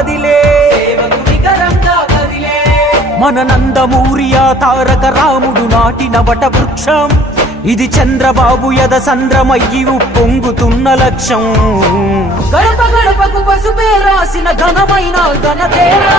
కదిలే. మన నందమూరియా తారక రాముడు నాటిన వట వృక్షం. ఇది చంద్రబాబు యద సంద్రమయ్యి పొంగుతున్న లక్ష్యం. గడప గడపకు పసుపే రాసిన ఘనమైన ఘనతేరా.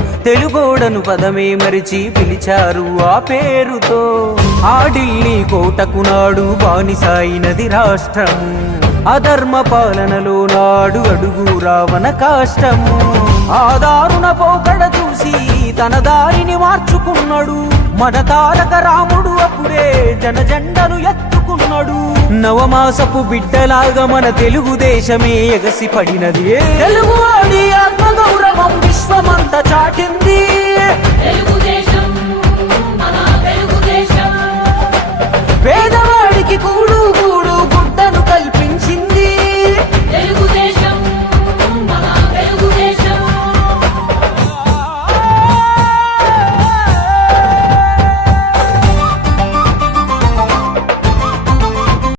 తెలుగోడను పదమే మరిచి పిలిచారు ఆ పేరుతో. ఆ ఢిల్లీ కోటకు నాడు బానిసాయినది రాష్ట్రము. అధర్మ పాలనలో నాడు అడుగు రావణ కాష్టము. ఆ దారుణ పోకడ చూసి తన దారిని మార్చుకున్నాడు. మన తారక రాముడు అప్పుడే జనజెండను ఎత్తుకున్నాడు. నవమాసపు బిడ్డలాగా మన తెలుగుదేశమే ఎగసి పడినది తెలుగువాడి